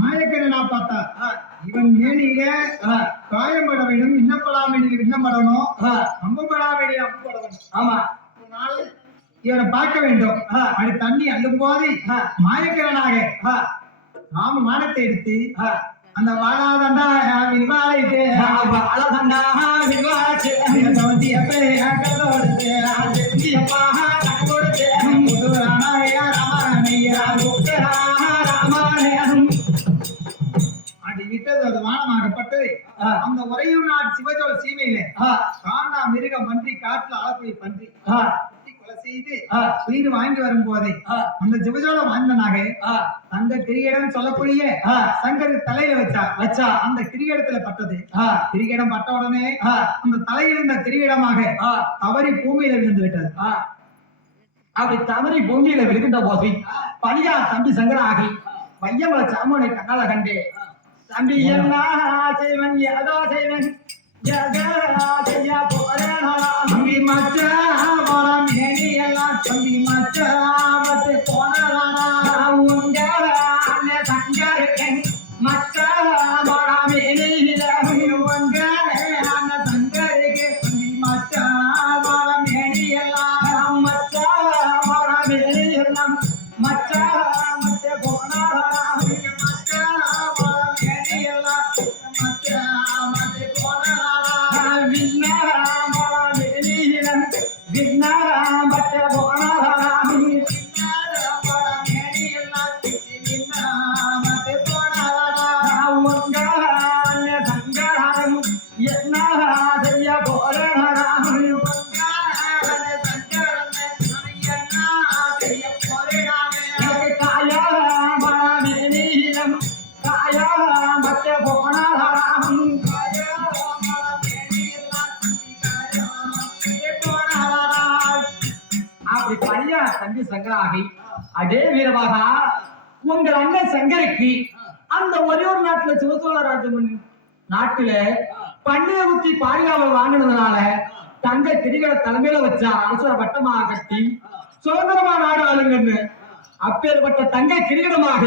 மாயக்கண்ணனா பார்த்தா இவன் மேனியில காயம்பட வேண்டும், விண்ணப்படாமேனியில் விண்ணப்படணும், அம்பப்படாமேனியில் அம்பப்பட வேண்டும். ஆமா, ஒரு நாள் இவனை பார்க்க வேண்டும். அப்படி தண்ணி அள்ளும் போது மாயக்கரனாக நாம மானத்தை எடுத்து அந்த வாழாதண்டா விவாதித்து வாழதண்டா விவாதிச்சு அது வானமாகப்பட்டது. அந்த உறையூர் நாடு சிவஜோல சீமையில காண்டா மிருக மன்றி காட்டுல ஆளக்கூடிய பன்றி கொலை செய்து உயிர் வாங்கி வரும் போதே அந்த சிவஜோல வாங்கினாக அந்த கிரீடம் சொல்லக்கூடிய சங்கர் தலையில வச்சா அந்த கிரீடத்துல பட்டது. கிரீடம் பட்ட உடனே அந்த தலையில் இருந்த கிரீடமாக தவறி பூமியில விழுந்து விட்டது. அப்படி தவறி பூமியில விழுகின்ற போது பணியா தம்பி சங்கர ஆகி வையமல சாமனை கண்ணால கண்டே தம்பி என்ன செய்வன் ஏதோ செய்வன் செய்ய தம்பி மச்சா வரம் ஏனி எல்லாம் தம்பி மச்சா மத்து போனா உங்க சங்கருக்கன் மச்சா வரம் ஏனியில உங்க சங்கருக்கு தம்பி மச்சா வரம் ஏனி எல்லாம் மச்சா வரம் ஏனி எல்லாம் மச்சா மத்து போனா தம்பி சங்கராகி அதே வீரமாக உங்கள் அண்ணன் சங்கருக்கு அந்த ஒரே ஒரு நாட்டுல சிவசோழ ராஜமன் நாட்டுல பன்னிய குத்தி பாதுகாவல் வாங்கினதுனால தங்க திரிகளை தலைமையில வச்சா அரசர வட்டமாக கட்டி சுதந்திரமா நாடு ஆளுங்கன்னு அப்பேற்பட்ட தங்க கிரீடமாக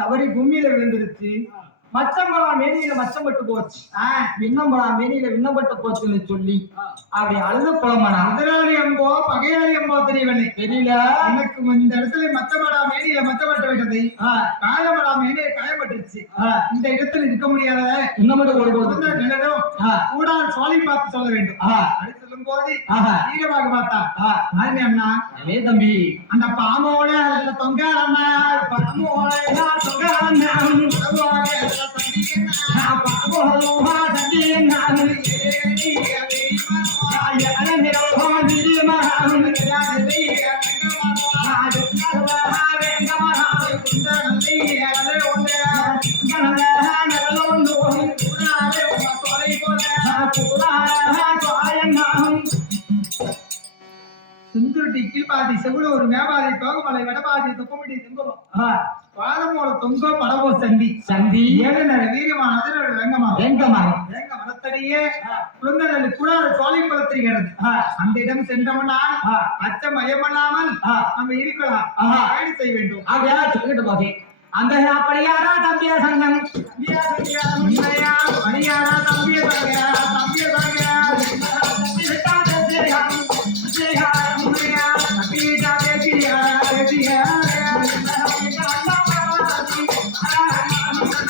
தவறி பூமியில விழுந்துருச்சு. மச்சம்பழா மேனியில மச்சம்பட்டு போச்சு, விண்ணம்பழா மேனியில விண்ணப்பட்டு போச்சுன்னு சொல்லி அப்படி அழுது புலம்பனா. அதனாலே அம்போ பகையாளி அம்போ தெரியவனே தெரியல எனக்கு இந்த இடத்துல மச்சம்பழா மேனியில மச்சப்பட்டு விட்டது, காயமடா மேனியில காயப்பட்டுருச்சு, இந்த இடத்துல இருக்க முடியாத இன்னமட்டு ஒரு நிலனும் கூட சோழி பார்த்து சொல்ல வேண்டும். அப்படி சொல்லும் போது வீரமாக பார்த்தா நாருமே அண்ணா அதே தம்பி அந்த பாமோட தொங்க அண்ணா பாமோட தொங்க அண்ணா சுந்தருட்டி கீழ்பாதி செகுளூர் மேபாதி தோகமலை வடபாதி துப்பமிட்டி செங்குளம் பாதமோட தொங்க படவோ சந்தி சந்தி ஏழு வீரமான அதனோட வேங்கமா வேங்க மரத்தடியே குழந்தை கூட சோலை குளத்திரிகிறது. அந்த இடம் சென்றவனால் அச்சம் பயமல்லாமல் நம்ம இருக்கலாம், பயணி செய்ய வேண்டும். அப்படியா சொல்லிட்டு போகே அந்த படியாரா தம்பியா சங்கம் பணியாரா தம்பியா சங்கம்